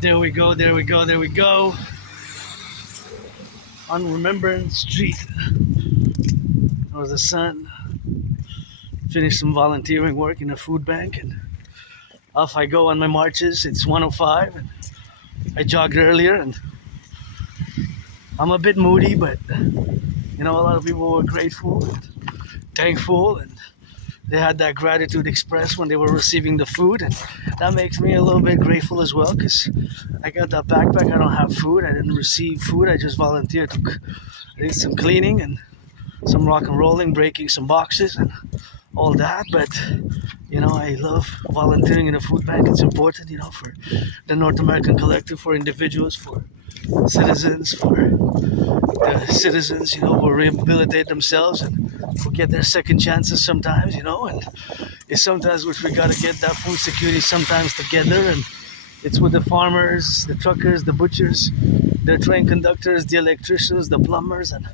There we go, there we go, there we go. On Remembrance Street. There was the sun. Finished some volunteering work in a food bank and off I go on my marches. It's 1:05 and I jogged earlier and I'm a bit moody, but you know, a lot of people were grateful and thankful and they had that gratitude expressed when they were receiving the food, and that makes me a little bit grateful as well because I got that backpack. I don't have food. I didn't receive food. I just volunteered. I did some cleaning and some rock and rolling, breaking some boxes and all that. But you know, I love volunteering in a food bank. It's important, you know, for the North American Collective, for individuals, for citizens, for the citizens, you know, who rehabilitate themselves and who get their second chances sometimes, you know, and it's sometimes which we got to get that food security sometimes together, and it's with the farmers, the truckers, the butchers, the train conductors, the electricians, the plumbers, and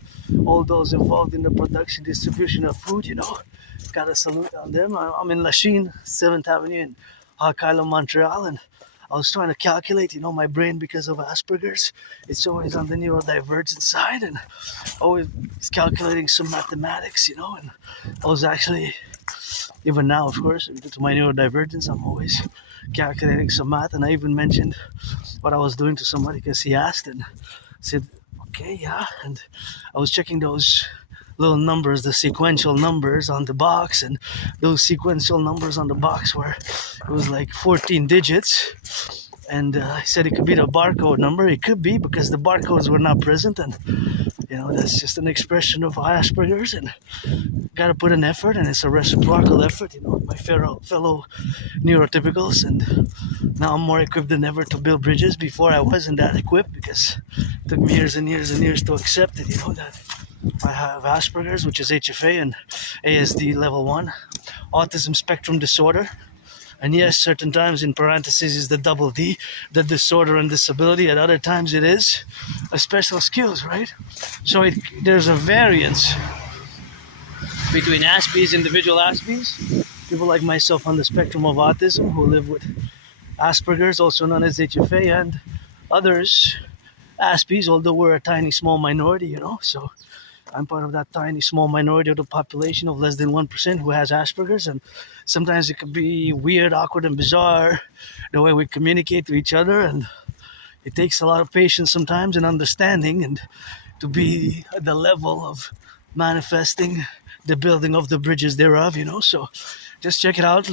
all those involved in the production, distribution of food, you know. Got a salute on them. I'm in Lachine, 7th Avenue in Hawk Island, Montreal, and I was trying to calculate, you know, my brain because of Asperger's. It's always on the neurodivergent side, and always calculating some mathematics, you know, and I was actually, even now, of course, due to my neurodivergence, I'm always calculating some math, and I even mentioned what I was doing to somebody because he asked and said, okay, yeah, and I was checking those little numbers, the sequential numbers on the box, and those sequential numbers on the box were, it was like 14 digits, and he said it could be the barcode number. It could be because the barcodes were not present, and you know, that's just an expression of Asperger's, and gotta put an effort, and it's a reciprocal effort, you know, with my fellow neurotypicals, and now I'm more equipped than ever to build bridges. Before I wasn't that equipped because it took me years and years and years to accept it, you know, that I have Asperger's, which is HFA and ASD level 1, autism spectrum disorder, and yes, certain times in parentheses is the double D, the disorder and disability. At other times it is a special skills, right? So there's a variance between Aspies, individual Aspies, people like myself on the spectrum of autism who live with Asperger's, also known as HFA, and others Aspies, although we're a tiny small minority, you know, so I'm part of that tiny small minority of the population of less than 1% who has Asperger's, and sometimes it can be weird, awkward, and bizarre the way we communicate to each other, and it takes a lot of patience sometimes and understanding, and to be at the level of manifesting the building of the bridges thereof, you know. So just check it out.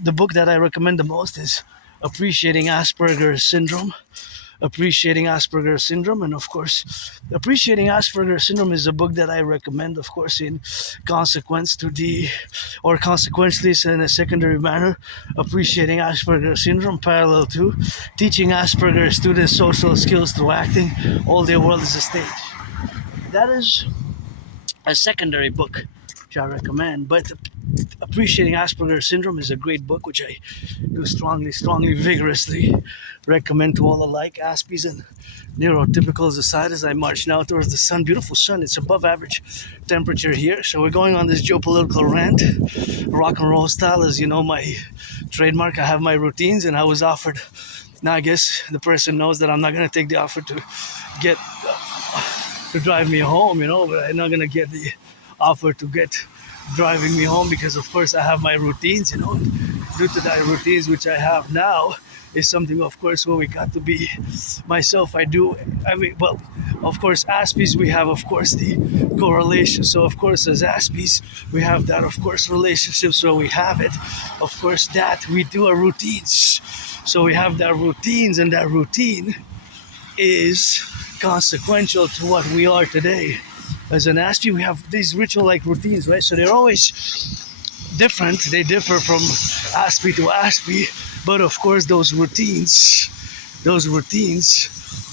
The book that I recommend the most is Appreciating Asperger's Syndrome. Appreciating Asperger's Syndrome, and of course Appreciating Asperger's Syndrome is a book that I recommend, of course, in consequence to consequentially in a secondary manner, Appreciating Asperger's Syndrome, parallel to Teaching Asperger's Students Social Skills Through Acting, All Their World is a Stage. That is a secondary book which I recommend, but Appreciating Asperger's Syndrome is a great book which I do strongly, vigorously recommend to all alike, Aspies and neurotypicals aside, as I march now towards the sun. Beautiful sun. It's above average temperature here, so we're going on this geopolitical rant, rock and roll style, as you know, my trademark. I have my routines, and I was offered, now I guess the person knows that I'm not going to take the offer to drive me home, you know, but I'm not going to get the offer to get driving me home because, of course, I have my routines, you know, and due to that routines which I have now is something, of course, where we got to be myself. Well, of course, Aspies, we have, of course, the correlation. So, of course, as Aspies, we have that, of course, relationship. So we have it, of course, that we do our routines. So we have that routines, and that routine is consequential to what we are today. As an Aspie, we have these ritual-like routines, right? So they're always different. They differ from Aspie to Aspie, but of course, those routines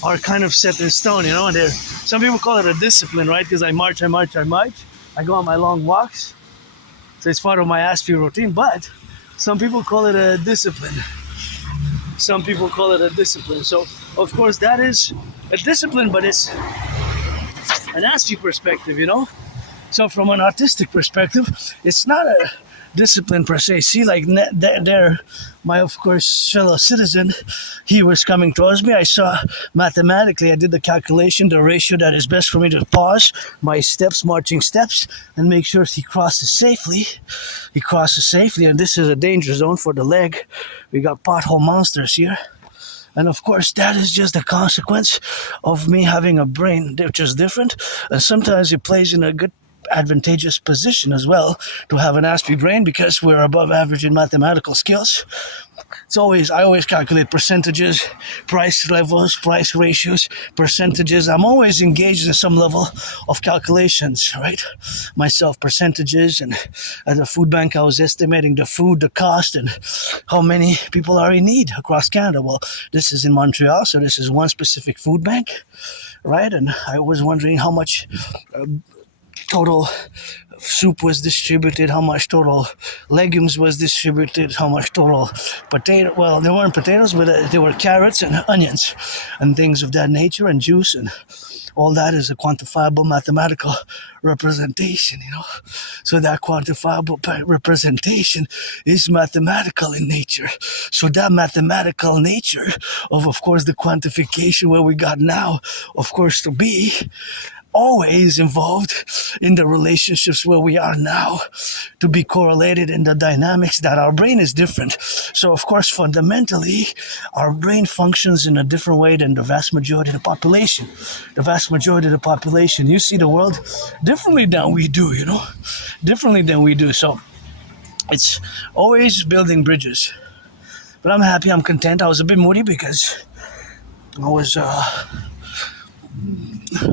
are kind of set in stone, you know. And some people call it a discipline, right? Because I march. I go on my long walks, so it's part of my Aspie routine. But some people call it a discipline. So, of course, that is a discipline, but it's an Aspie perspective, you know. So from an autistic perspective, it's not a discipline per se. See, like there, my of course fellow citizen, he was coming towards me. I saw mathematically, I did the calculation, the ratio that is best for me to pause my steps, marching steps, and make sure he crosses safely. He crosses safely, and this is a danger zone for the leg. We got pothole monsters here. And of course, that is just a consequence of me having a brain which is different. And sometimes it plays in a good, advantageous position as well to have an Aspiesque brain because we're above average in mathematical skills. I always calculate percentages, price levels, price ratios, percentages. I'm always engaged in some level of calculations, right? Myself, percentages, and at the food bank, I was estimating the food, the cost, and how many people are in need across Canada. Well, this is in Montreal, so this is one specific food bank, right? And I was wondering how much total soup was distributed, how much total legumes was distributed, how much total potato, well, they weren't potatoes, but they were carrots and onions and things of that nature, and juice, and all that is a quantifiable mathematical representation, so that quantifiable representation is mathematical in nature. So that mathematical nature of course the quantification where we got now, of course, to be always involved in the relationships where we are now, to be correlated in the dynamics that our brain is different. So of course, fundamentally, our brain functions in a different way than the vast majority of the population. The vast majority of the population, you see the world differently than we do, differently than we do. So it's always building bridges. But I'm happy, I'm content. I was a bit moody because I was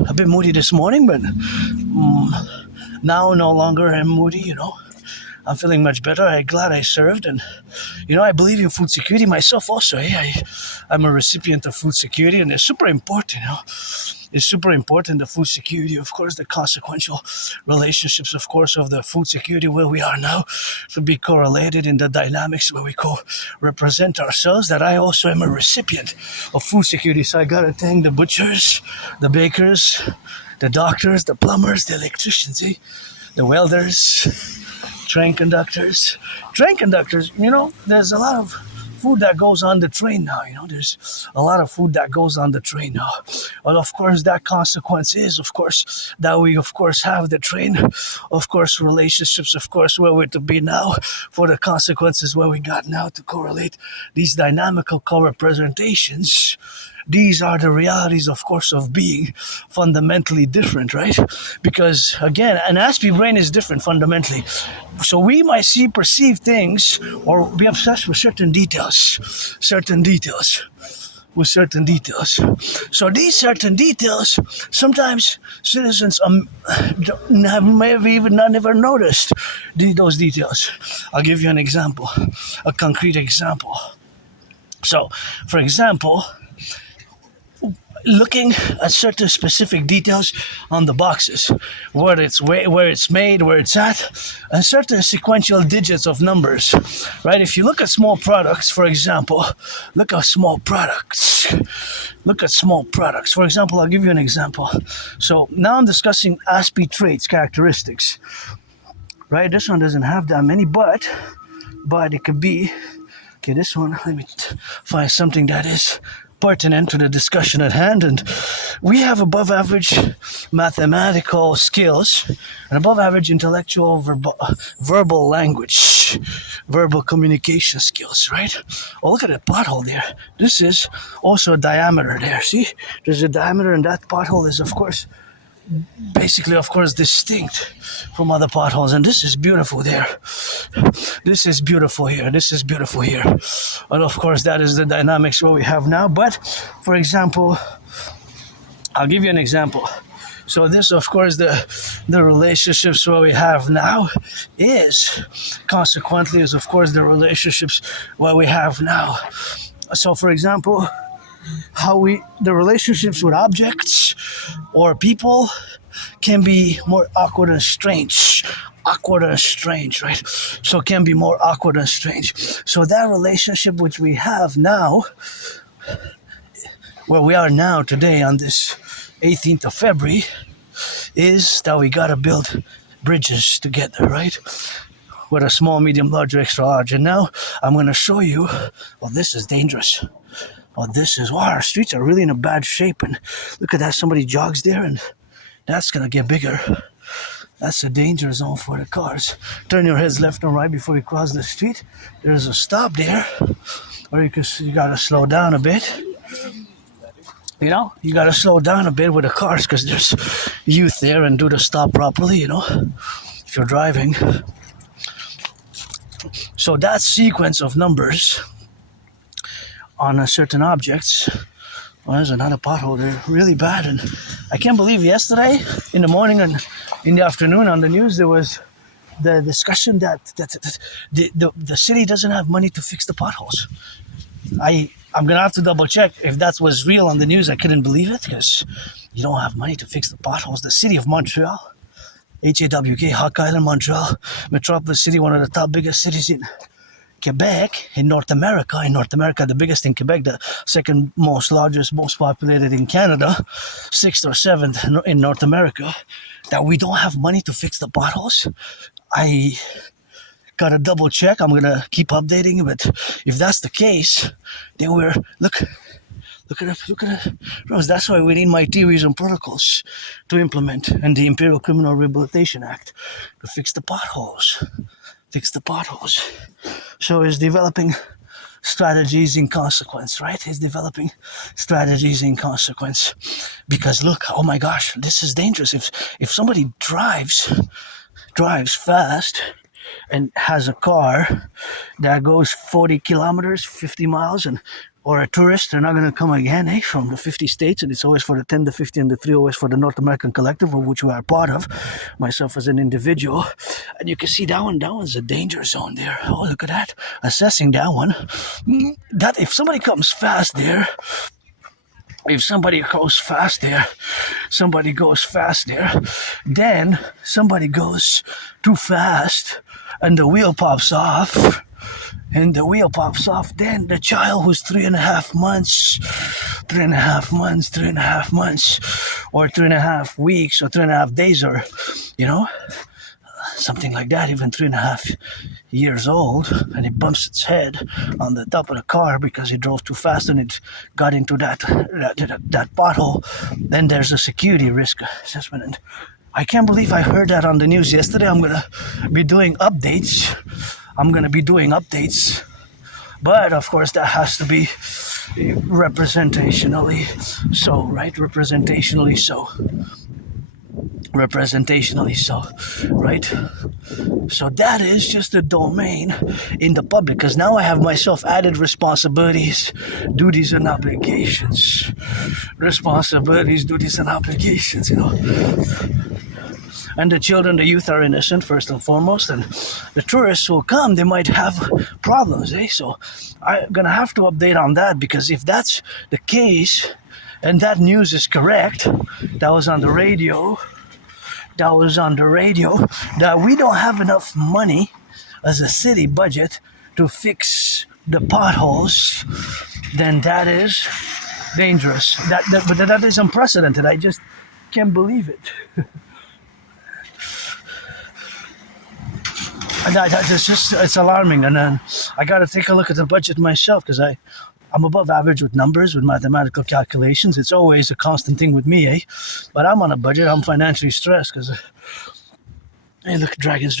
a bit moody this morning, but now no longer am moody, I'm feeling much better. I'm glad I served, and I believe in food security myself also. I'm a recipient of food security, and it's super important, It's super important, the food security, of course, the consequential relationships, of course, of the food security where we are now, to be correlated in the dynamics where we represent ourselves, that I also am a recipient of food security. So I gotta thank the butchers, the bakers, the doctors, the plumbers, the electricians, the welders, train conductors. There's a lot of food that goes on the train now. There's a lot of food that goes on the train now. Well, of course, that consequence is, of course, that we, of course, have the train, of course, relationships, of course, where we're to be now, for the consequences where we got now to correlate these dynamical co-representations. These are the realities, of course, of being fundamentally different, right? Because, again, an Aspiesque brain is different fundamentally. So we might perceive things or be obsessed with certain details. So these certain details, sometimes citizens have maybe even never noticed those details. I'll give you an example, a concrete example. So, for example, looking at certain specific details on the boxes, where it's made, where it's at, and certain sequential digits of numbers, right? If you look at small products, for example, look at small products. For example, I'll give you an example. So now I'm discussing Aspiesque traits, characteristics, right? This one doesn't have that many, but it could be. Okay, this one, let me find something that is pertinent to the discussion at hand. And we have above average mathematical skills and above average intellectual verbal language, verbal communication skills, right? Oh, look at that pothole there. This is also a diameter there. See, there's a diameter, and that pothole is, of course, basically, of course, distinct from other potholes. And this is beautiful there. This is beautiful here. And of course, that is the dynamics what we have now. But, for example, I'll give you an example. So this, of course, the relationships what we have now is, consequently, is, of course, the relationships what we have now. So, for example, the relationships with objects or people can be more awkward and strange, right? So it can be more awkward and strange. So that relationship which we have now, where we are now today on this 18th of February, is that we gotta build bridges together, right? with a small, medium, large, or extra large. And now I'm going to show you, well, this is dangerous. Well, wow, our streets are really in a bad shape. And look at that, somebody jogs there and that's going to get bigger. That's a danger zone for the cars. Turn your heads left and right before you cross the street. There's a stop there. Or you got to slow down a bit. You know, you got to slow down a bit with the cars because there's youth there and do the stop properly, you know, if you're driving. So that sequence of numbers on certain objects, well, there's another pothole there, really bad. And I can't believe yesterday in the morning and in the afternoon on the news there was the discussion that the city doesn't have money to fix the potholes. I'm going to have to double check if that was real on the news. I couldn't believe it because you don't have money to fix the potholes. The city of Montreal, H-A-W-K, Hawk Island, Montreal, metropolis city, one of the top biggest cities in Quebec, in North America. In North America, the biggest in Quebec, the second most largest, most populated in Canada, 6th or 7th in North America, that we don't have money to fix the potholes. I gotta double check. I'm gonna keep updating, but if that's the case, then look at it. Rose, that's why we need my theories and protocols to implement and the Imperial Criminal Rehabilitation Act to fix the potholes. So he's developing strategies in consequence, right? He's developing strategies in consequence. Because look, oh my gosh, this is dangerous. If somebody drives fast and has a car that goes 40 kilometers, 50 miles, or a tourist, they're not going to come again, from the 50 states, and it's always for the 10, the 50, and the 3, always for the North American Collectif, of which we are part of, myself as an individual. And you can see that one's a danger zone there. Oh, look at that. Assessing that one. That if somebody comes fast there, then somebody goes too fast, and the wheel pops off, then the child who's 3.5 months, or 3.5 weeks, or 3.5 days, or, something like that, even 3.5 years old, and it bumps its head on the top of the car because it drove too fast and it got into that pothole, then there's a security risk assessment. And I can't believe I heard that on the news yesterday. I'm going to be doing updates. But, of course, that has to be representationally so, right? Representationally so, right? So that is just a domain in the public, because now I have myself added responsibilities, duties, and obligations. And the children, the youth are innocent, first and foremost, and the tourists will come, they might have problems, So I'm going to have to update on that, because if that's the case, and that news is correct, that was on the radio, that we don't have enough money as a city budget to fix the potholes, then that is dangerous. But that is unprecedented. I just can't believe it. And it's alarming. And then I got to take a look at the budget myself, because I'm above average with numbers, with mathematical calculations. It's always a constant thing with me, But I'm on a budget. I'm financially stressed because, hey, look, dragons.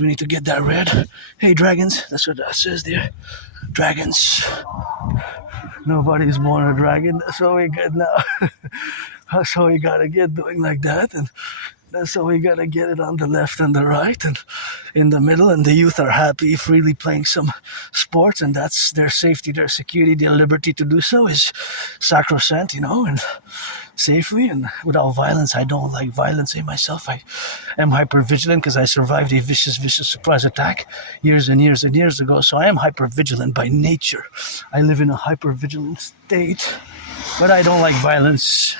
We need to get that red. Hey, dragons. That's what that says there. Dragons. Nobody's born a dragon. That's what we get now. That's how we got to get doing like that. And that's how we got to get it on the left and the right and in the middle. And the youth are happy, freely playing some sports. And that's their safety, their security, their liberty to do so is sacrosanct, and safely and without violence. I don't like violence myself. I am hypervigilant because I survived a vicious surprise attack years and years and years ago. So I am hypervigilant by nature. I live in a hypervigilant state, but I don't like violence.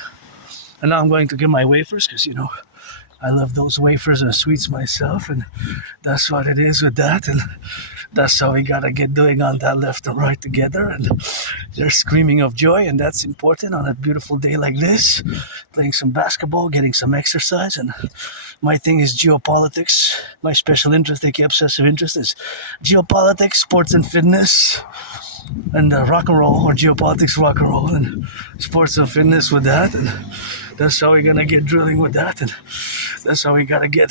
And now I'm going to get my wafers because, I love those wafers and sweets myself, and that's what it is with that, and that's how we gotta get doing on that left and right together, and they're screaming of joy, and that's important on a beautiful day like this. Playing some basketball, getting some exercise, and my thing is geopolitics. My special interest, aka obsessive interest, is geopolitics, sports and fitness, and rock and roll, or geopolitics, rock and roll, and sports and fitness with that, and that's how we're gonna get drilling with that, and that's how we gotta get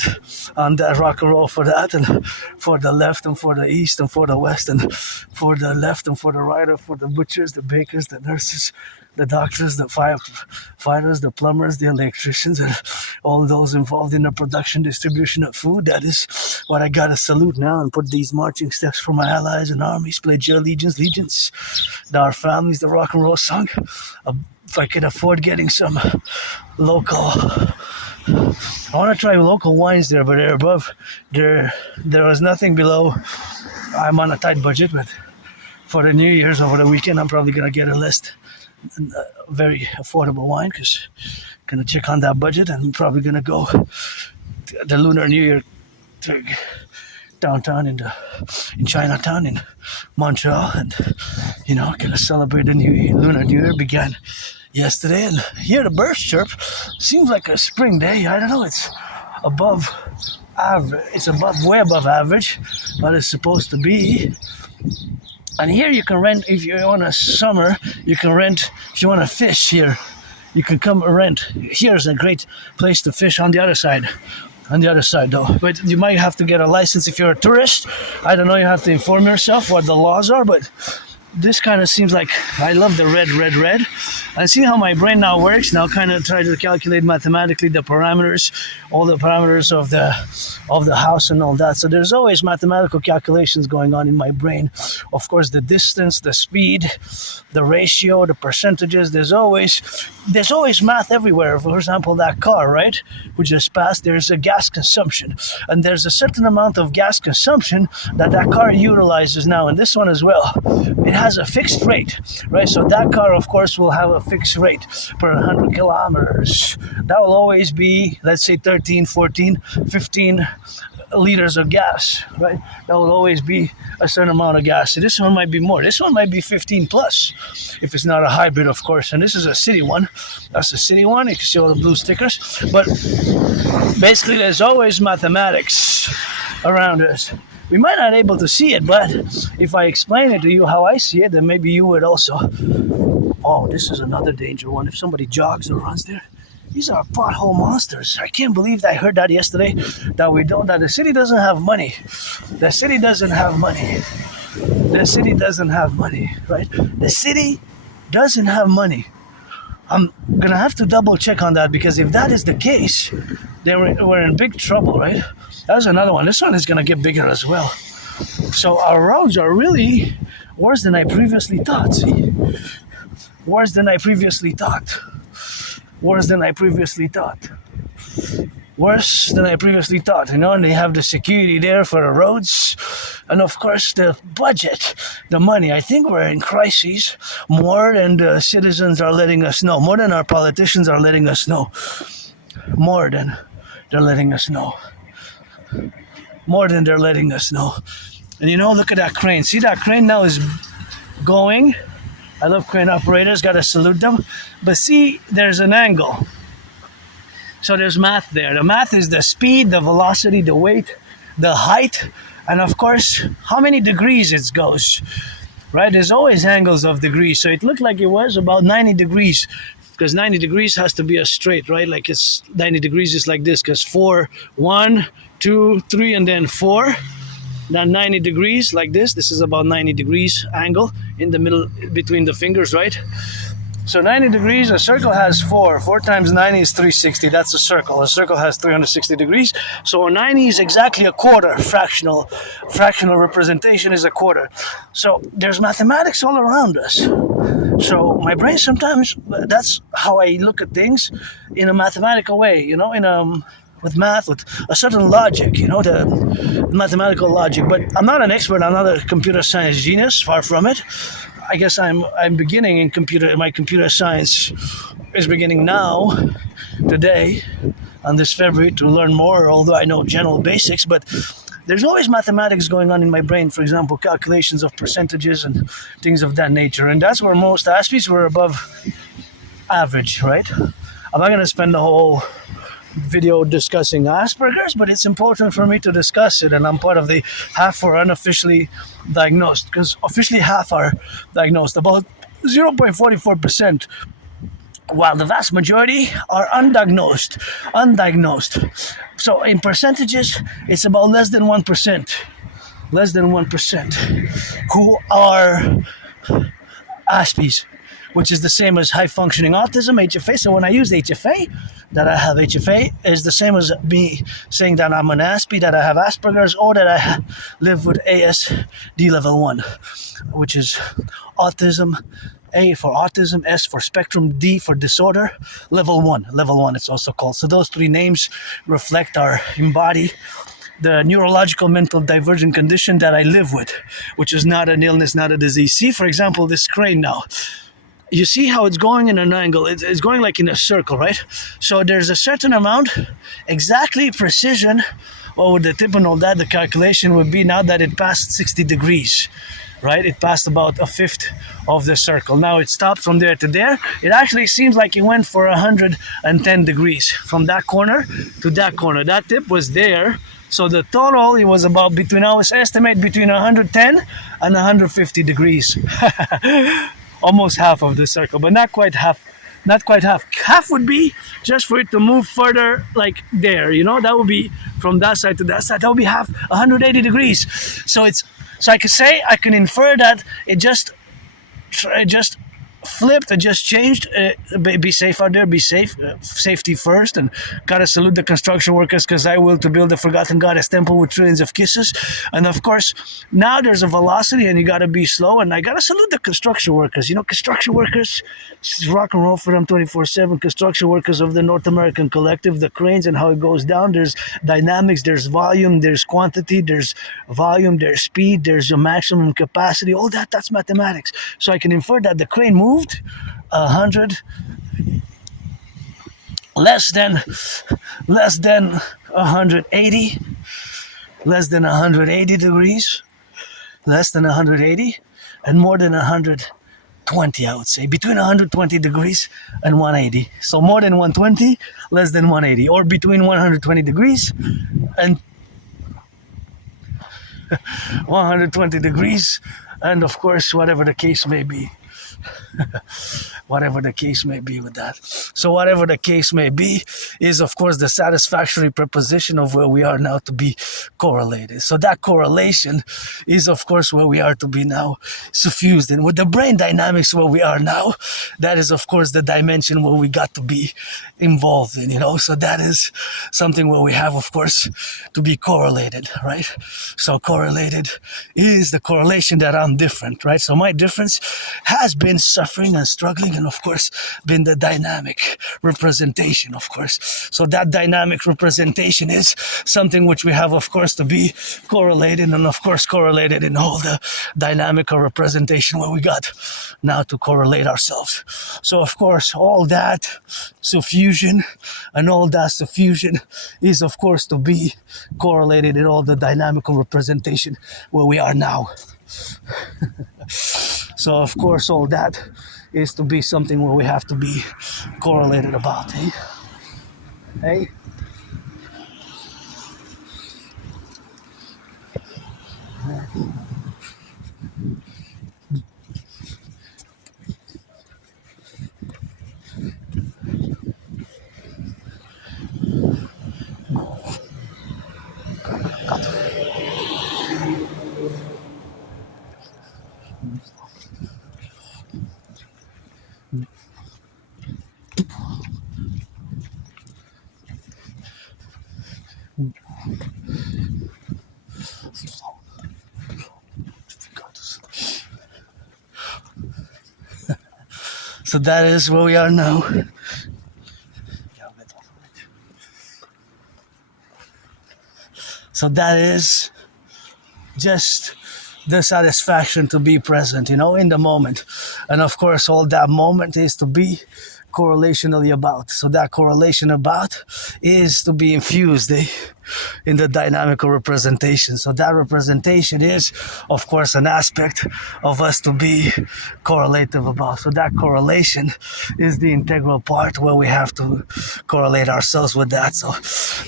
on that rock and roll for that, and for the left and for the east and for the west, and for the left and for the right, and for the butchers, the bakers, the nurses, the doctors, the firefighters, the plumbers, the electricians, and all those involved in the production, distribution of food. That is what I gotta salute now and put these marching steps for my allies and armies. Pledge your allegiance, our families, the rock and roll song. If I could afford getting some local, I want to try local wines there, but they're above. There was nothing below. I'm on a tight budget, but for the New Year's over the weekend, I'm probably gonna get a very affordable wine, because I'm gonna check on that budget, and I'm probably gonna go the Lunar New Year downtown in Chinatown in Montreal, and gonna celebrate the Lunar New Year. Began yesterday, and hear the birds chirp. Seems like a spring day. I don't know. It's above average. It's way above average, but it's supposed to be. And here you can rent, if you want a summer, you can rent. If you want to fish here, you can come rent. Here's a great place to fish on the other side. On the other side, though. But you might have to get a license if you're a tourist. I don't know, you have to inform yourself what the laws are, but this kind of seems like, I love the red. And see how my brain now works. Now kind of try to calculate mathematically the parameters, all the parameters of the house and all that. So there's always mathematical calculations going on in my brain. Of course, the distance, the speed, the ratio, the percentages. There's always math everywhere. For example, that car, right, we just passed, there's a gas consumption. And there's a certain amount of gas consumption that car utilizes now. And this one as well. It has a fixed rate, right? So that car, of course, will have a fixed rate per 100 kilometers. That will always be, let's say, 13, 14, 15 liters of gas, right? That will always be a certain amount of gas. So this one might be more. This one might be 15 plus, if it's not a hybrid, of course. And this is a city one. That's a city one. You can see all the blue stickers. But basically, there's always mathematics around us. We might not be able to see it, but if I explain it to you how I see it, then maybe you would also. Oh, this is another danger one. If somebody jogs or runs there, these are pothole monsters. I can't believe that I heard that yesterday, that the city doesn't have money. The city doesn't have money. The city doesn't have money, right? The city doesn't have money. I'm going to have to double check on that, because if that is the case, then we're in big trouble, right? That's another one. This one is going to get bigger as well. So our roads are really worse than I previously thought, see? Worse than I previously thought. Worse than I previously thought. Worse than I previously thought, and they have the security there for the roads, and of course the budget, the money. I think we're in crises more than the citizens are letting us know, more than our politicians are letting us know, more than they're letting us know, more than they're letting us know. And look at that crane. See, that crane now is going. I love crane operators, gotta salute them. But see, there's an angle. So there's math there. The math is the speed, the velocity, the weight, the height, and of course, how many degrees it goes. Right? There's always angles of degrees. So it looked like it was about 90 degrees. Because 90 degrees has to be a straight, right? Like it's 90 degrees is like this. Because 4, 1, 2, 3, and then 4. Then 90 degrees like this. This is about 90 degrees angle in the middle between the fingers, right? So 90 degrees, a circle has 4. 4 times 90 is 360. That's a circle. A circle has 360 degrees. So a 90 is exactly a quarter. Fractional representation is a quarter. So there's mathematics all around us. So my brain sometimes, that's how I look at things in a mathematical way, with math, with a certain logic, the mathematical logic. But I'm not an expert. I'm not a computer science genius, far from it. I guess I'm beginning in my computer science is beginning now, today, on this February, to learn more, although I know general basics. But there's always mathematics going on in my brain. For example, calculations of percentages and things of that nature. And that's where most Aspies were above average, right? I'm not going to spend the whole video discussing Asperger's, but it's important for me to discuss it, and I'm part of the half are unofficially diagnosed, because officially half are diagnosed, about 0.44%, while the vast majority are undiagnosed. So in percentages, it's about less than 1% who are Aspies, which is the same as high functioning autism, HFA. So when I use HFA, that I have HFA, is the same as me saying that I'm an Aspie, that I have Asperger's, or that I live with ASD level 1, which is autism. A for autism, S for spectrum, D for disorder, level 1 it's also called. So those three names reflect or embody the neurological mental divergent condition that I live with, which is not an illness, not a disease. See, for example, this crane now. You see how it's going in an angle? It's going like in a circle, right? So there's a certain amount, exactly precision, what would the tip and all that, the calculation would be now that it passed 60 degrees, right? It passed about a fifth of the circle. Now it stopped from there to there. It actually seems like it went for 110 degrees from that corner to that corner. That tip was there. So the total, it was about between, I was estimate between 110 and 150 degrees. Almost half of the circle, but not quite half. Half would be just for it to move further, like there, that would be from that side to that side. That would be half, 180 degrees. So I can infer that it just flipped, it just changed. Be safe out there, be safe, safety first, and gotta salute the construction workers, because I will to build the forgotten goddess temple with trillions of kisses. And of course, now there's a velocity and you gotta be slow, and I gotta salute the construction workers. Construction workers, it's rock and roll for them 24/7. Construction workers of the North American Collective, the cranes and how it goes down. There's dynamics, there's volume, there's quantity, there's volume, there's speed, there's a maximum capacity. All that's mathematics. So I can infer that the crane moved 100 less than 180 degrees, less than 180, and more than 120, I would say, between 120 degrees and 180. So more than 120, less than 180, or between 120 degrees and 120 degrees, and of course whatever the case may be. Whatever the case may be with that. So whatever the case may be is, of course, the satisfactory preposition of where we are now to be correlated. So that correlation is, of course, where we are to be now suffused. And with the brain dynamics where we are now, that is, of course, the dimension where we got to be involved in, So that is something where we have, of course, to be correlated, right? So correlated is the correlation that I'm different, right? So my difference has been suffering and struggling, and of course been the dynamic representation, of course. So that dynamic representation is something which we have, of course, to be correlated, and of course correlated in all the dynamic representation where we got now to correlate ourselves. So of course all that suffusion is, of course, to be correlated in all the dynamical representation where we are now. So of course all that is to be something where we have to be correlated about, Hey? So that is where we are now. So that is just the satisfaction to be present, in the moment. And of course, all that moment is to be correlationally about. So that correlation about is to be infused in the dynamical representation. So that representation is, of course, an aspect of us to be correlative about. So that correlation is the integral part where we have to correlate ourselves with that. So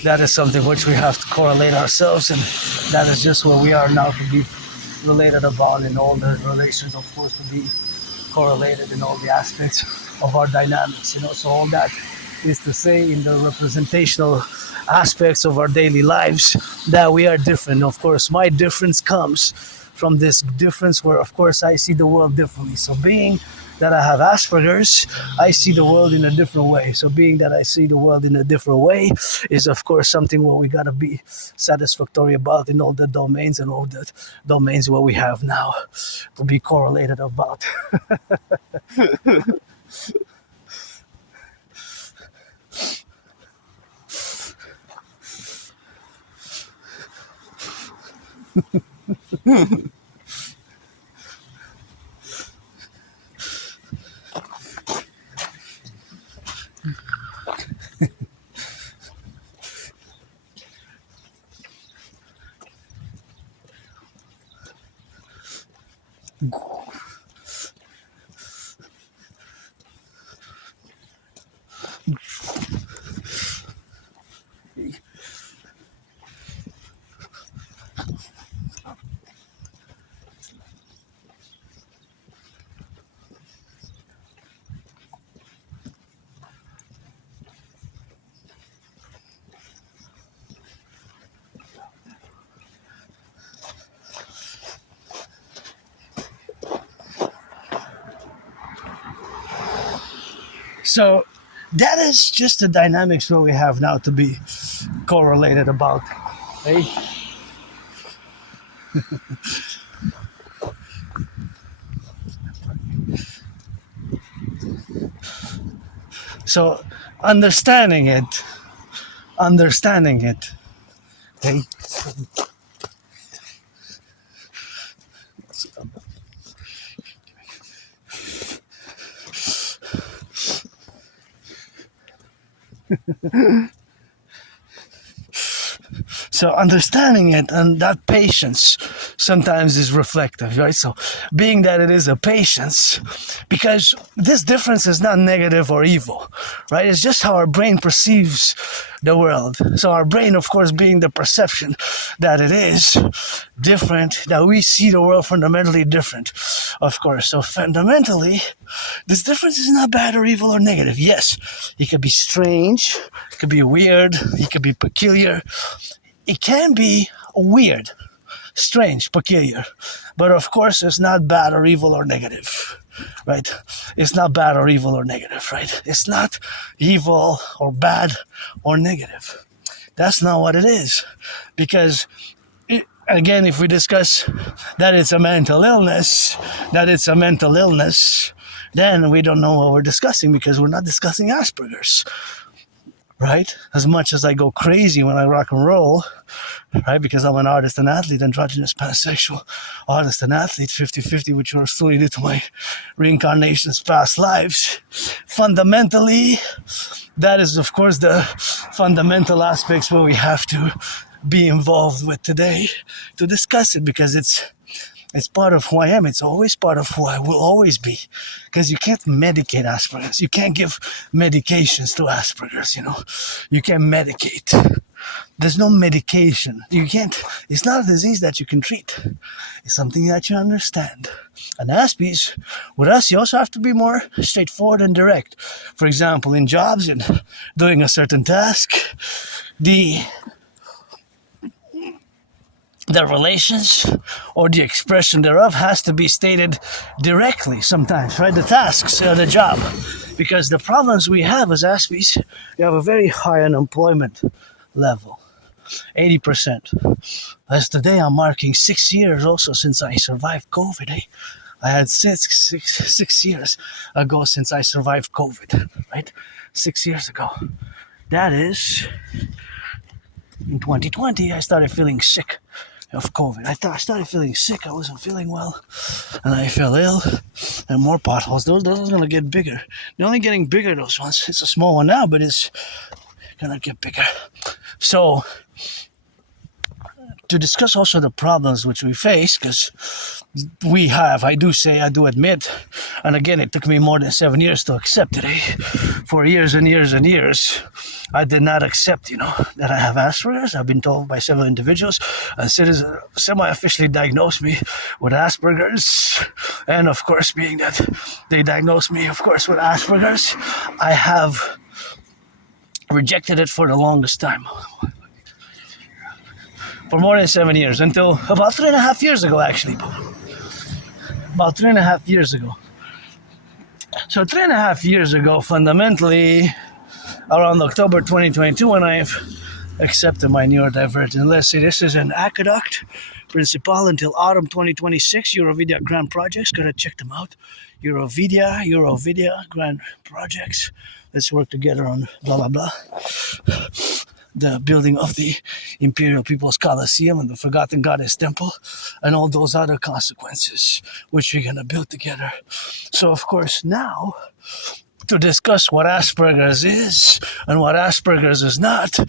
that is something which we have to correlate ourselves, and that is just where we are now to be related about in all the relations, of course, to be correlated in all the aspects of our dynamics, so all that is to say, in the representational aspects of our daily lives, that we are different. Of course, my difference comes from this difference where, of course, I see the world differently. So being that I have Asperger's, I see the world in a different way. So being that I see the world in a different way is, of course, something where we gotta be satisfactory about in all the domains and all the domains where we have now to be correlated about. So that is just the dynamics where we have now to be correlated about. Hey? So understanding it, hey? So understanding it, and that patience sometimes is reflective, right? So being that it is a patience, because this difference is not negative or evil, right? It's just how our brain perceives the world. So our brain, of course, being the perception that it is different, that we see the world fundamentally different, of course. So fundamentally, this difference is not bad or evil or negative. Yes, it could be strange, it could be weird, it could be peculiar. It can be weird, strange, peculiar, but of course it's not bad or evil or negative, right? It's not bad or evil or negative, right? It's not evil or bad or negative. That's not what it is, because again, if we discuss that it's a mental illness, then we don't know what we're discussing, because we're not discussing Asperger's. Right? As much as I go crazy when I rock and roll, right? Because I'm an artist and athlete, androgynous, pansexual, artist and athlete, 50-50, which was fully due to my reincarnations, past lives. Fundamentally, that is, of course, the fundamental aspects where we have to be involved with today to discuss it, because it's part of who I am. It's always part of who I will always be. Because you can't medicate Asperger's. You can't give medications to Asperger's, You can't medicate. There's no medication. You can't. It's not a disease that you can treat. It's something that you understand. And Aspies, with us, you also have to be more straightforward and direct. For example, in jobs and doing a certain task, the relations or the expression thereof has to be stated directly sometimes, right? The tasks or the job. Because the problems we have as Aspies, we have a very high unemployment level, 80%. As today I'm marking 6 years also since I survived COVID. I had six years ago since I survived COVID, right? 6 years ago. That is, in 2020, I started feeling sick. of COVID. I started feeling sick. I wasn't feeling well, and I fell ill. And more potholes. Those are gonna get bigger. They're only getting bigger. Those ones. It's a small one now, but it's gonna get bigger. So, to discuss also the problems which we face, because I do admit, and again, it took me more than 7 years to accept it. For years and years and years, I did not accept, that I have Asperger's. I've been told by several individuals and citizens semi-officially diagnosed me with Asperger's. And of course, being that they diagnosed me, of course, with Asperger's, I have rejected it for the longest time. For more than 7 years, until about 3.5 years ago, actually. About 3.5 years ago. So 3.5 years ago, fundamentally, around October 2022, when I've accepted my neurodivergent. Let's see, this is an Acte Principal until autumn 2026, Eurovidia Grand Projects. Gotta check them out. Eurovidia Grand Projects. Let's work together on blah, blah, blah. The building of the Imperial People's Colosseum and the Forgotten Goddess Temple and all those other consequences which we're going to build together. So, of course, now to discuss what Asperger's is and what Asperger's is not,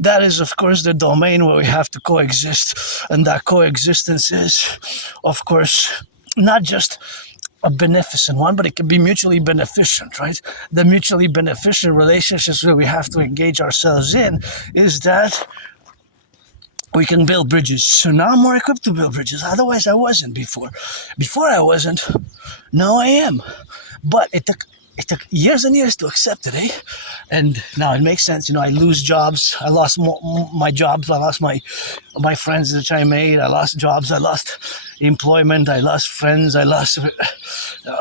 that is, of course, the domain where we have to coexist. And that coexistence is, of course, not just a beneficent one, but it can be mutually beneficent, right? The mutually beneficent relationships that we have to engage ourselves in is that we can build bridges. So now I'm more equipped to build bridges. Otherwise, I wasn't before. Before I wasn't. Now I am. But it took years and years to accept it, eh? And now it makes sense. I lose jobs. I lost my jobs. I lost my friends that I made. I lost jobs. I lost employment. I lost friends. I lost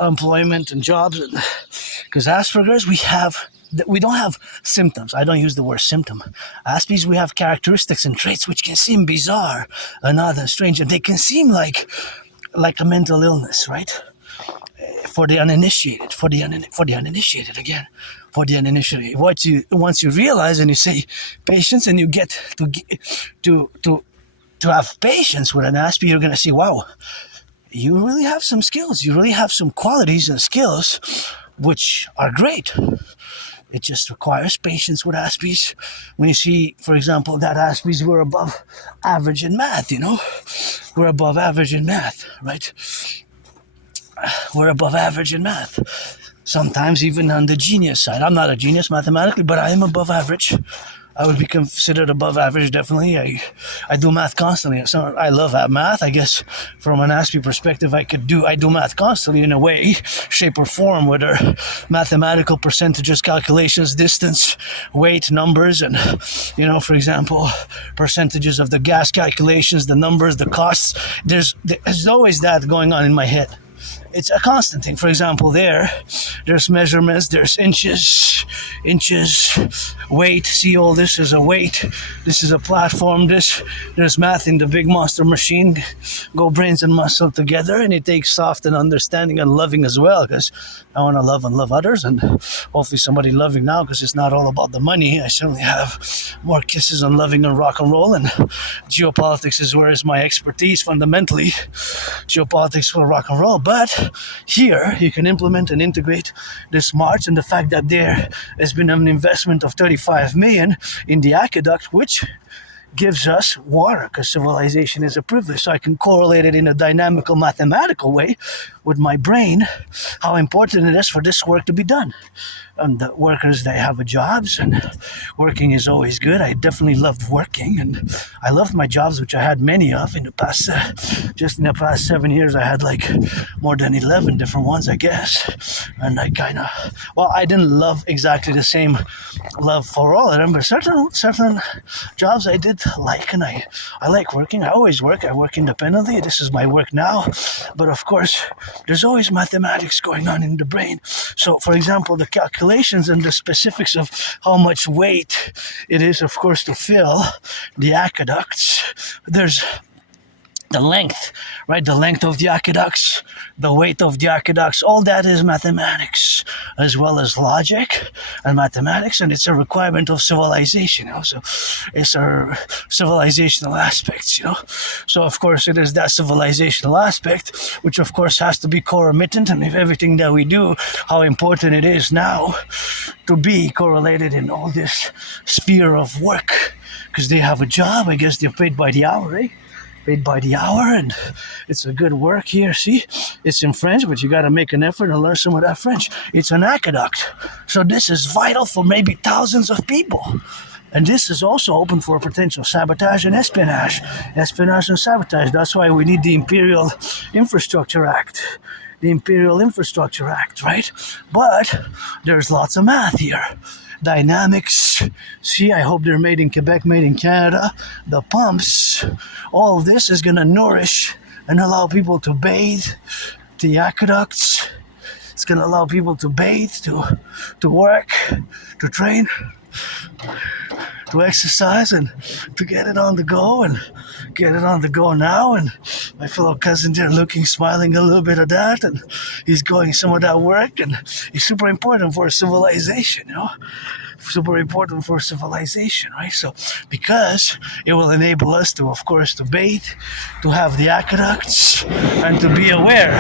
employment and jobs. Because Asperger's, we don't have symptoms. I don't use the word symptom. Aspies, we have characteristics and traits which can seem bizarre and other strange. And they can seem like a mental illness, right? For the uninitiated, once you realize and you say patience, and you get to have patience with an Aspie, you're gonna see, wow, you really have some skills. You really have some qualities and skills which are great. It just requires patience with Aspies. When you see, for example, that Aspies were above average in math, we're above average in math, right? We're above average in math. Sometimes even on the genius side. I'm not a genius mathematically, but I am above average. I would be considered above average, definitely. I do math constantly. So I love math. I guess from an Aspie perspective, I do math constantly in a way, shape or form, whether mathematical percentages, calculations, distance, weight, numbers, and, for example, percentages of the gas calculations, the numbers, the costs. There's always that going on in my head. It's a constant thing. For example, there's measurements, there's inches, weight. See, all this is a weight. This is a platform. There's math in the big monster machine. Go brains and muscle together, and it takes soft and understanding and loving as well, because I want to love and love others, and hopefully somebody loving now, because it's not all about the money. I certainly have more kisses on loving and rock and roll, and geopolitics is where is my expertise fundamentally. Geopolitics for rock and roll. But here you can implement and integrate this march, and the fact that there has been an investment of 35 million in the aqueduct, which gives us water, because civilization is a privilege. So I can correlate it in a dynamical mathematical way with my brain, how important it is for this work to be done. And the workers, they have jobs, and working is always good. I definitely loved working, and I loved my jobs, which I had many of in the past. Just in the past 7 years, I had like more than 11 different ones, I guess. And I I didn't love exactly the same love for all of them, but certain jobs I did like, and I like working. I always work. I work independently. This is my work now. But of course, there's always mathematics going on in the brain. So, for example, the calculations and the specifics of how much weight it is, of course, to fill the aqueducts. There's the length, right? The length of the aqueducts, the weight of the aqueducts, all that is mathematics, as well as logic and mathematics, and it's a requirement of civilization, So it's our civilizational aspects, So of course it is that civilizational aspect, which of course has to be co-remittent, and if everything that we do, how important it is now to be correlated in all this sphere of work, because they have a job, I guess they're paid by the hour, right? Paid by the hour, and it's a good work here. See, it's in French, but you got to make an effort to learn some of that French. It's an aqueduct, so this is vital for maybe thousands of people, and this is also open for potential sabotage and espionage and sabotage. That's why we need the Imperial Infrastructure Act, right? But there's lots of math here. Dynamics. See, I hope they're made in Quebec, made in Canada. The pumps, all of this is going to nourish and allow people to bathe. The aqueducts, it's going to allow people to bathe, to work, to train, to exercise, and to get it on the go, and get it on the go now. And my fellow cousin there looking, smiling a little bit of that, and he's going some of that work, and it's super important for civilization, super important for civilization, right? So because it will enable us to, of course, to bathe, to have the aqueducts, and to be aware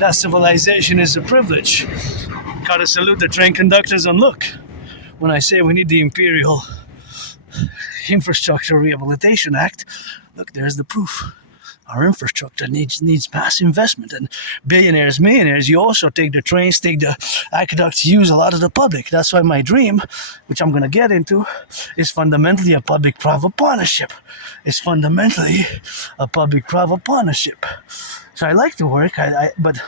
that civilization is a privilege. Gotta salute the train conductors, and look, when I say we need the Imperial Infrastructure Rehabilitation Act, look, there's the proof. Our infrastructure needs mass investment, and billionaires, millionaires, you also take the trains, take the aqueducts, use a lot of the public. That's why my dream, which I'm going to get into, is fundamentally a public-private partnership. It's fundamentally a public-private partnership. So I like to work, but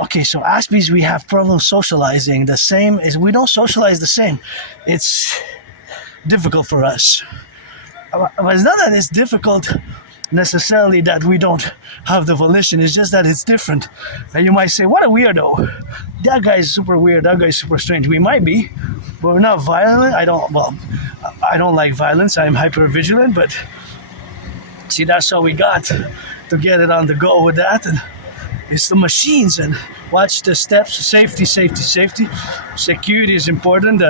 okay, so Aspies, we have problems socializing. The same is, we don't socialize the same. It's difficult for us. But it's not that it's difficult necessarily that we don't have the volition. It's just that it's different. And you might say, what a weirdo. That guy is super weird. That guy is super strange. We might be, but we're not violent. I don't like violence. I'm hyper vigilant, but see, that's how we got to get it on the go with that. And it's the machines, and watch the steps. Safety. Security is important.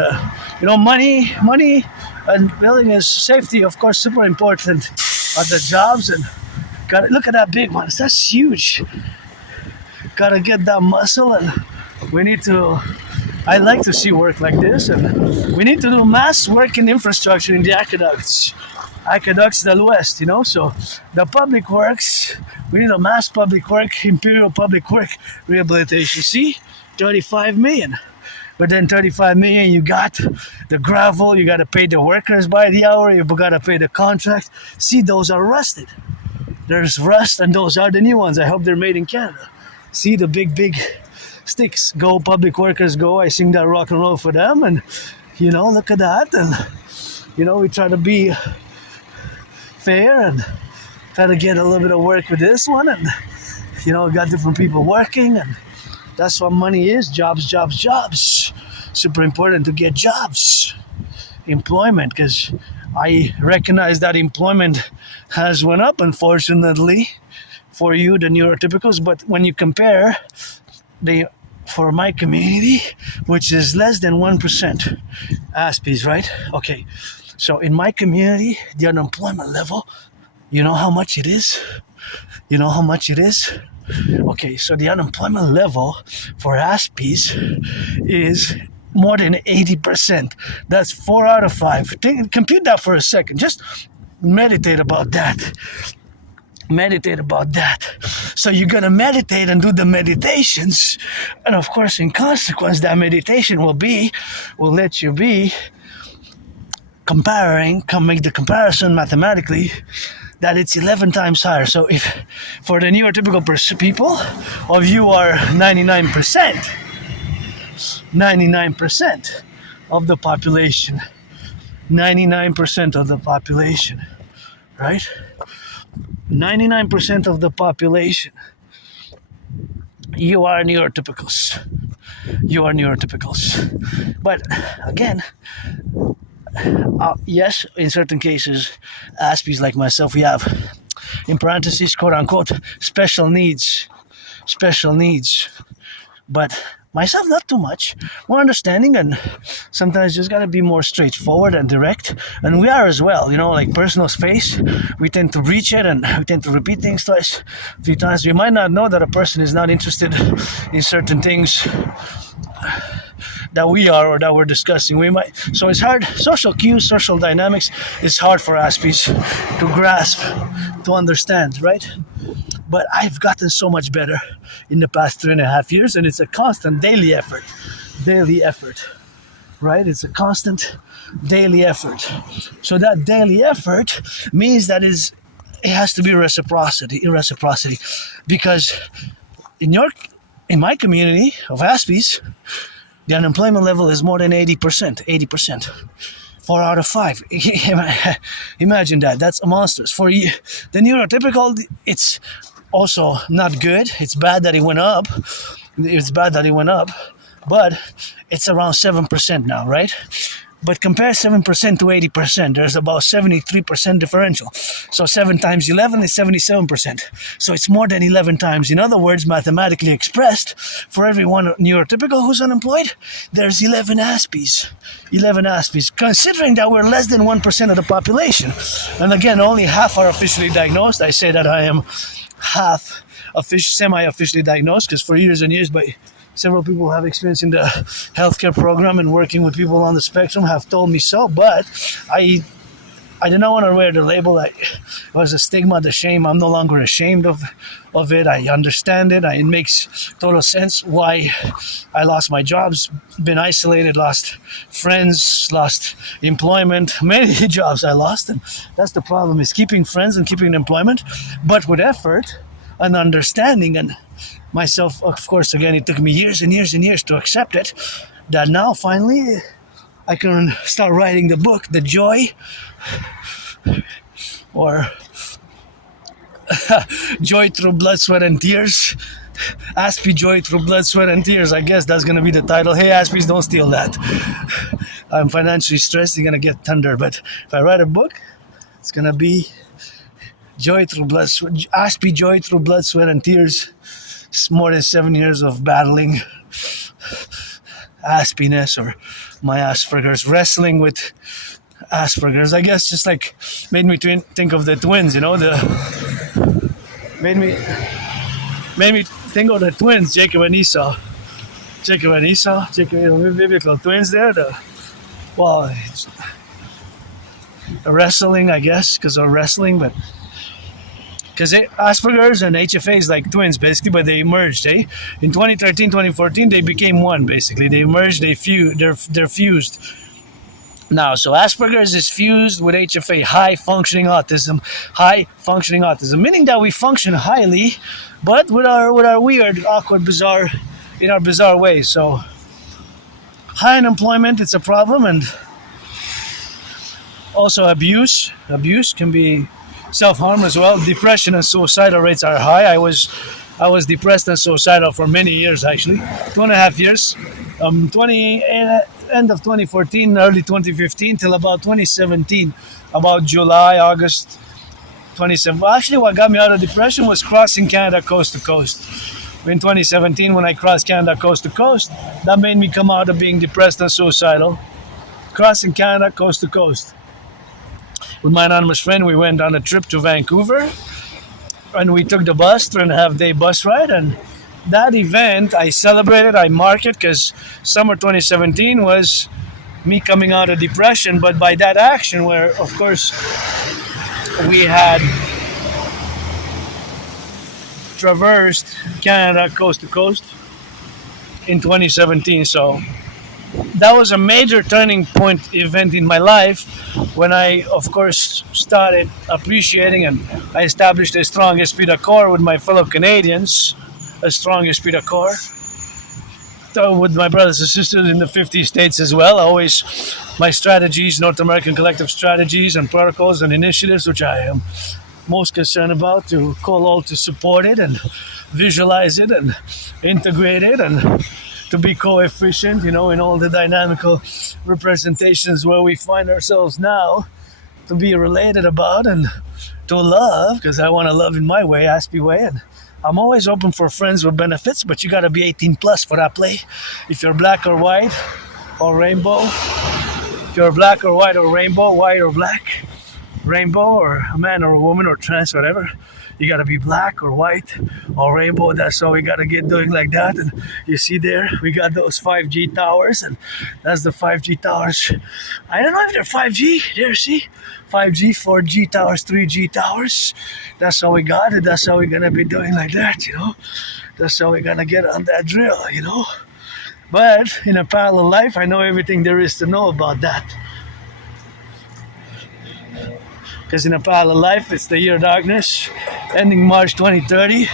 Money and building is safety, of course, super important. The jobs, and look at that big one. That's huge. Gotta get that muscle, and we need to. I like to see work like this, and we need to do mass work in infrastructure in the aqueducts de l'Ouest, So the public works, we need a mass public work, Imperial public work rehabilitation. See, 35 million. But then 35 million, you got the gravel, you got to pay the workers by the hour, you got to pay the contract. See, those are rusted. There's rust, and those are the new ones. I hope they're made in Canada. See the big sticks. Go, public workers, go. I sing that rock and roll for them, and look at that. And we try to be fair and try to get a little bit of work with this one, and got different people working, and that's what money is. Jobs. Super important to get jobs, employment, because I recognize that employment has went up, unfortunately, for you, the neurotypicals. But when you compare for my community, which is less than 1% Aspies, right? Okay, so in my community, the unemployment level, you know how much it is? Okay, so the unemployment level for Aspies is more than 80%. That's 4 out of 5. Compute that for a second. Just meditate about that. So you're going to meditate and do the meditations. And of course, in consequence, that meditation will let you be make the comparison mathematically, that it's 11 times higher. So if for the neurotypical people of you are 99% of the population, 99% of the population, right? 99% of the population, you are neurotypicals. But again, yes, in certain cases, Aspies like myself, we have in parentheses, quote unquote, special needs. But myself, not too much. More understanding, and sometimes just gotta be more straightforward and direct. And we are as well, like personal space. We tend to reach it and we tend to repeat things twice, a few times. We might not know that a person is not interested in certain things that we are or that we're discussing. So it's hard. Social cues, social dynamics is hard for Aspies to grasp, to understand, right? But I've gotten so much better in the past 3.5 years, and it's a constant daily effort, right? It's a constant daily effort. So that daily effort means that it has to be reciprocity, because in my community of Aspies, the unemployment level is more than 80%. 4 out of 5. Imagine that. That's monstrous. For the neurotypical, it's also not good. It's bad that it went up. But it's around 7% now, right? But compare 7% to 80%. There's about 73% differential. So 7 times 11 is 77%. So it's more than 11 times. In other words, mathematically expressed, for every one neurotypical who's unemployed, there's 11 Aspies. Considering that we're less than 1% of the population. And again, only half are officially diagnosed. I say that I am half semi-officially diagnosed, because for years and years, but several people who have experience in the healthcare program and working with people on the spectrum have told me so, but I did not want to wear the label. It was a stigma, the shame. I'm no longer ashamed of it. I understand it. It makes total sense why I lost my jobs, been isolated, lost friends, lost employment. Many jobs I lost, and that's the problem, is keeping friends and keeping employment, but with effort and understanding. And myself, of course, again, it took me years and years and years to accept it, that now finally I can start writing the book, The Joy, or Joy Through Blood, Sweat, and Tears. Aspie Joy Through Blood, Sweat, and Tears. I guess that's going to be the title. Hey, Aspies, don't steal that. I'm financially stressed. You're going to get thunder. But if I write a book, it's going to be Joy Through Blood, Aspie Joy Through Blood, Sweat, and Tears. It's more than 7 years of battling Aspiness, or my Asperger's, wrestling with Asperger's. I guess just like made me think of the twins, made me think of the twins, Jacob and Esau, biblical twins there. The wrestling, I guess, because of wrestling, but because Asperger's and HFA is like twins, basically, but they merged, eh? In 2013, 2014, they became one, basically. They merged, they're fused now. So Asperger's is fused with HFA, high-functioning autism, meaning that we function highly, but with our weird, awkward, bizarre ways. So high unemployment, it's a problem, and also abuse can be self-harm as well. Depression and suicidal rates are high. I was depressed and suicidal for many years, actually, 2.5 years, end of 2014, early 2015 till about 2017, about July, August 27. Actually, what got me out of depression was crossing Canada coast to coast. In 2017, when I crossed Canada coast to coast, that made me come out of being depressed and suicidal. Crossing Canada coast to coast. With my anonymous friend, we went on a trip to Vancouver, and we took the bus, 3.5-day bus ride, and that event I celebrated, I marked it, because summer 2017 was me coming out of depression, but by that action where, of course, we had traversed Canada coast to coast in 2017, so that was a major turning point event in my life when I, of course, started appreciating, and I established a strong esprit de corps with my fellow Canadians, a strong esprit de corps, so with my brothers and sisters in the 50 states as well. Always my strategies, North American collective strategies and protocols and initiatives, which I am most concerned about, to call all to support it and visualize it and integrate it, and to be coefficient, in all the dynamical representations where we find ourselves now, to be related about and to love, because I want to love in my way, Aspie way, and I'm always open for friends with benefits, but you got to be 18 plus for that play. If you're black or white or rainbow, if you're black or white or rainbow, white or black, rainbow, or a man or a woman or trans, whatever, you got to be black or white or rainbow. That's how we got to get doing like that. And you see there, we got those 5G towers, and that's the 5G towers. I don't know if they're 5G. There, see? 5G, 4G towers, 3G towers. That's how we got it. That's how we're going to be doing like that, you know? That's how we're going to get on that drill, you know? But in a parallel life, I know everything there is to know about that. Because in a parallel life, it's the year of darkness, ending March 2030.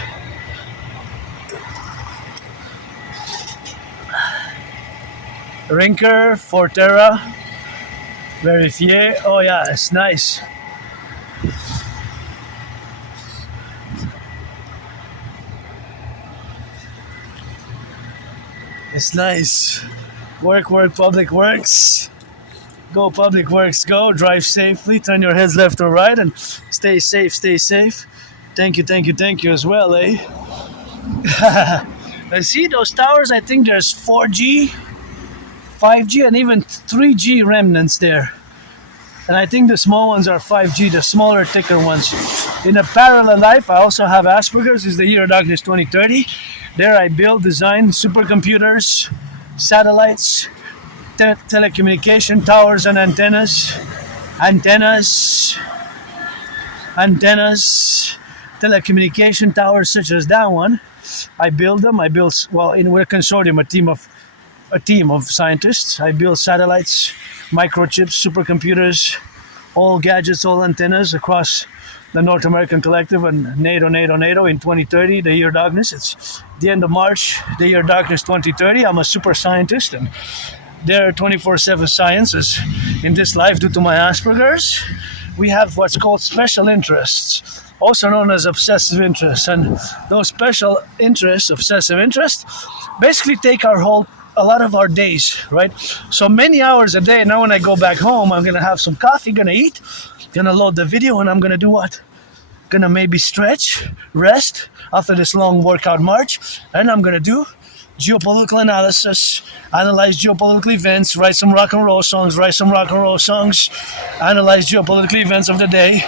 Rinker, Forterra, Verifier. Oh yeah, it's nice. It's nice. Work, Publik works. Go, Publik works, go. Drive safely. Turn your heads left or right, and stay safe, stay safe. Thank you as well, eh? I see those towers. I think there's 4G, 5G, and even 3G remnants there. And I think the small ones are 5G, the smaller, thicker ones. In a parallel life, I also have Asperger's. It's the year of darkness 2030. There I build, design supercomputers, satellites, telecommunication towers and antennas, telecommunication towers such as that one. I build them. With a consortium, a team of scientists. I build satellites, microchips, supercomputers, all gadgets, all antennas across the North American Collective and NATO in 2030, the year of darkness. It's the end of March, the year of darkness 2030. I'm a super scientist, and there are 24/7 sciences in this life due to my Asperger's. We have what's called special interests, also known as obsessive interests. And those special interests, obsessive interests, basically take a lot of our days, right? So many hours a day. Now when I go back home, I'm going to have some coffee, going to eat, going to load the video, and I'm going to do what? Going to maybe stretch, rest after this long workout march. And I'm going to do geopolitical analysis, analyze geopolitical events, write some rock and roll songs, analyze geopolitical events of the day,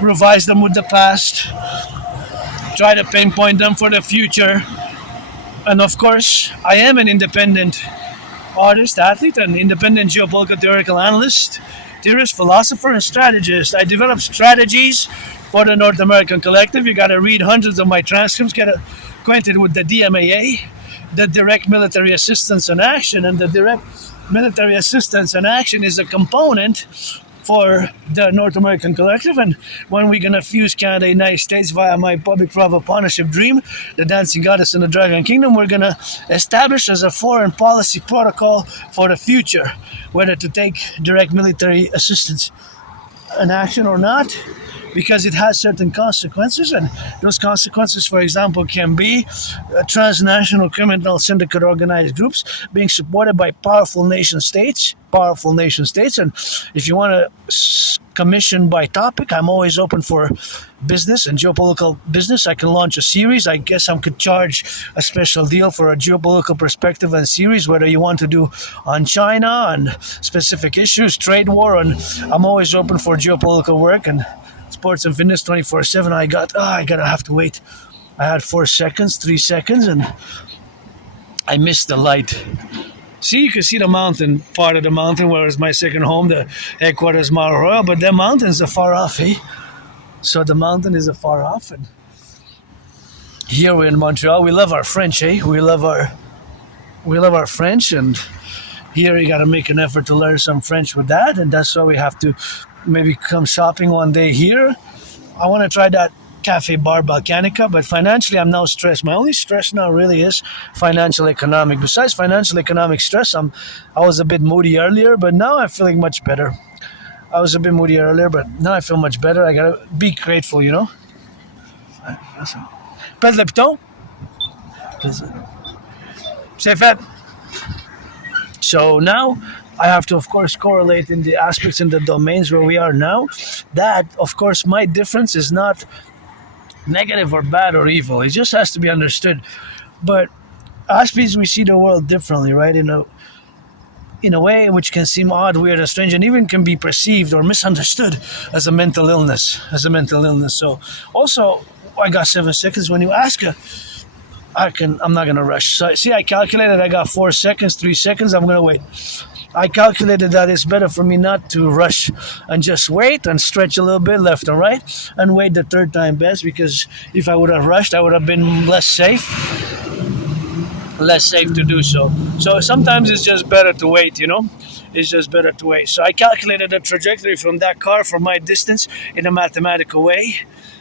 revise them with the past, try to pinpoint them for the future. And of course, I am an independent artist, athlete, an independent geopolitical theoretical analyst, theorist, philosopher, and strategist. I develop strategies for the North American Collective. You got to read hundreds of my transcripts, get acquainted with the DMAA, the Direct Military Assistance and Action. And the Direct Military Assistance and Action is a component for the North American Collective. And when we're going to fuse Canada and United States via my public-private partnership dream, the Dancing Goddess and the Dragon Kingdom, we're going to establish as a foreign policy protocol for the future, whether to take direct military assistance and action or not, because it has certain consequences. And those consequences, for example, can be transnational criminal syndicate organized groups being supported by powerful nation states. And if you want to commission by topic, I'm always open for business and geopolitical business. I can launch a series. I guess I could charge a special deal for a geopolitical perspective and series, whether you want to do on China and specific issues, trade war, and I'm always open for geopolitical work and sports and fitness 24/7. I have to wait. I had 3 seconds, and I missed the light. See, you can see the mountain, part of the mountain where is my second home, the headquarters Mount Royal, but the mountains are far off, eh? So the mountain is afar off, and here we're in Montreal. We love our French, eh? We love our French, and here you got to make an effort to learn some French with that, and that's why we have to maybe come shopping one day here. I want to try that cafe bar Balkanica, but financially I'm now stressed. My only stress now really is financial economic. Besides financial economic stress, I was a bit moody earlier, but now I'm feeling much better. I was a bit moody earlier, but now I feel much better. I gotta be grateful, you know. Pèse le piton. C'est fait. So now I have to, of course, correlate in the aspects in the domains where we are now. That, of course, my difference is not negative or bad or evil. It just has to be understood. But Aspies, we see the world differently, right? In a way which can seem odd, weird, or strange, and even can be perceived or misunderstood as a mental illness. So, also, I got 7 seconds. When you ask I'm not gonna rush. So, see, I calculated. I got 4 seconds, 3 seconds. I'm gonna wait. I calculated that it's better for me not to rush and just wait and stretch a little bit left and right and wait the third time best, because if I would have rushed, I would have been less safe to do so. So sometimes it's just better to wait, It's just better to wait. So I calculated the trajectory from that car for my distance in a mathematical way.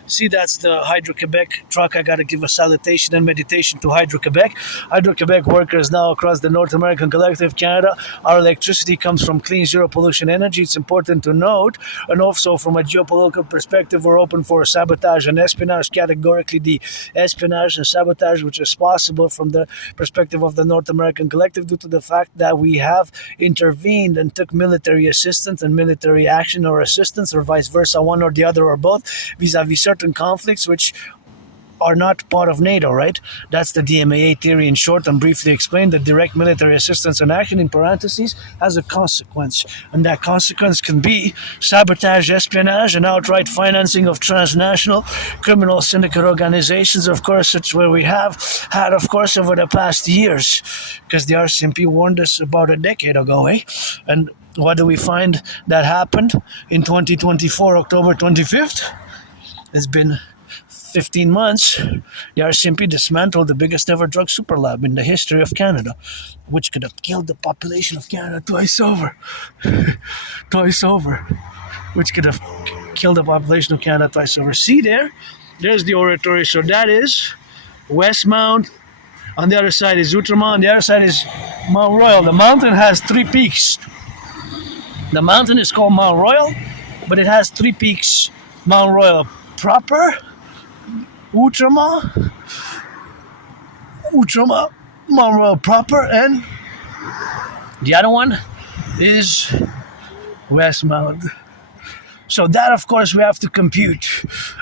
See, that's the Hydro-Quebec truck. I got to give a salutation and meditation to Hydro-Quebec. Hydro-Quebec workers now across the North American Collectif, Canada. Our electricity comes from clean, zero pollution energy. It's important to note. And also from a geopolitical perspective, we're open for sabotage and espionage, categorically the espionage and sabotage, which is possible from the perspective of the North American Collective due to the fact that we have intervened and took military assistance and military action or assistance or vice versa, one or the other or both, vis-a-vis certain conflicts which are not part of NATO, right? That's the DMAA theory in short and briefly explained. That direct military assistance and action, in parentheses, has a consequence. And that consequence can be sabotage, espionage, and outright financing of transnational criminal syndicate organizations, of course, such where we have had, of course, over the past years, because the RCMP warned us about a decade ago, And what do we find that happened in 2024, October 25th? It's been 15 months. The RCMP dismantled the biggest ever drug super lab in the history of Canada, which could have killed the population of Canada twice over. Which could have killed the population of Canada twice over. See there's the oratory. So that is Westmount. On the other side is Outremont. On the other side is Mount Royal. The mountain has 3 peaks. The mountain is called Mount Royal, but it has 3 peaks. Mount Royal proper, Outremont, Mount Royal proper, and the other one is Westmount. So that, of course, we have to compute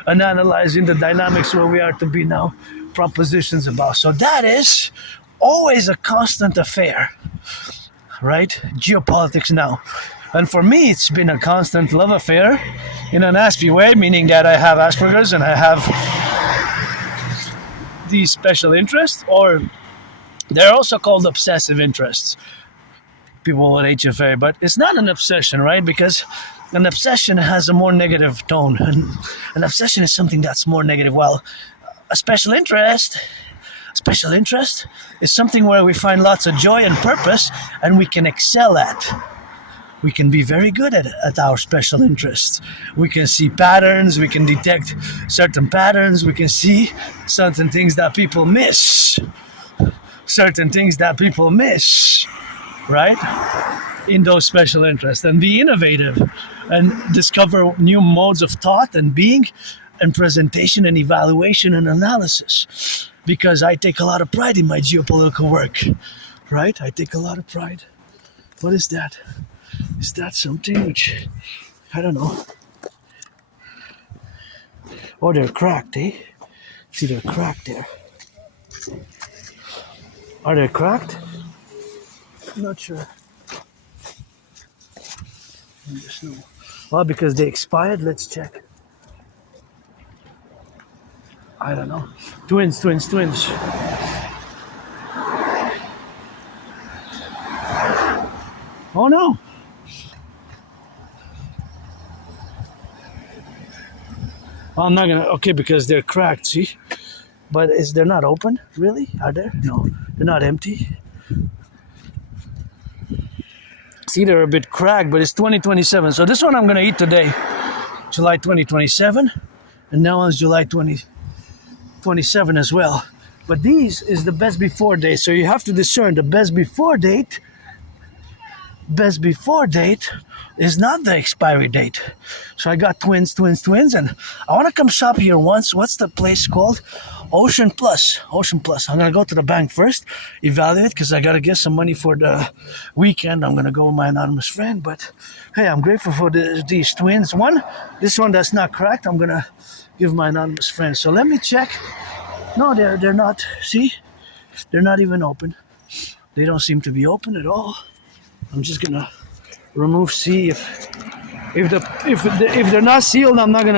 and analyze in the dynamics where we are to be now propositions about. So that is always a constant affair, right? Geopolitics now. And for me, it's been a constant love affair in an Aspie way, meaning that I have Asperger's and I have these special interests, or they're also called obsessive interests. People with HFA, but it's not an obsession, right? Because an obsession has a more negative tone, and an obsession is something that's more negative. While a special interest is something where we find lots of joy and purpose, and we can excel at. We can be very good at our special interests. We can see patterns, we can detect certain patterns, we can see certain things that people miss. Right? In those special interests, and be innovative and discover new modes of thought and being and presentation and evaluation and analysis. Because I take a lot of pride in my geopolitical work. Right? I take a lot of pride. What is that? Is that something which, I don't know. Oh, they're cracked, eh? See, they're cracked there. Are they cracked? I'm not sure. Well, because they expired, let's check. I don't know. Twins. Oh, no. Well, I'm not gonna. Okay, because they're cracked. See, but they're not open. Really? Are they? No, they're not empty. See, they're a bit cracked, but it's 2027. So this one I'm gonna eat today, July 2027, and now it's July 2027 as well. But these is the best before date. So you have to discern the best before date. Best before date is not the expiry date. So I got twins, and I want to come shop here once. What's the place called? Ocean Plus. I'm gonna go to the bank first, evaluate, because I gotta get some money for the weekend. I'm gonna go with my anonymous friend. But hey, I'm grateful for these twins. This one that's not cracked, I'm gonna give my anonymous friend. So let me check. No, they're not. See, they're not even open. They don't seem to be open at all. I'm just gonna remove. See if they're not sealed. I'm not gonna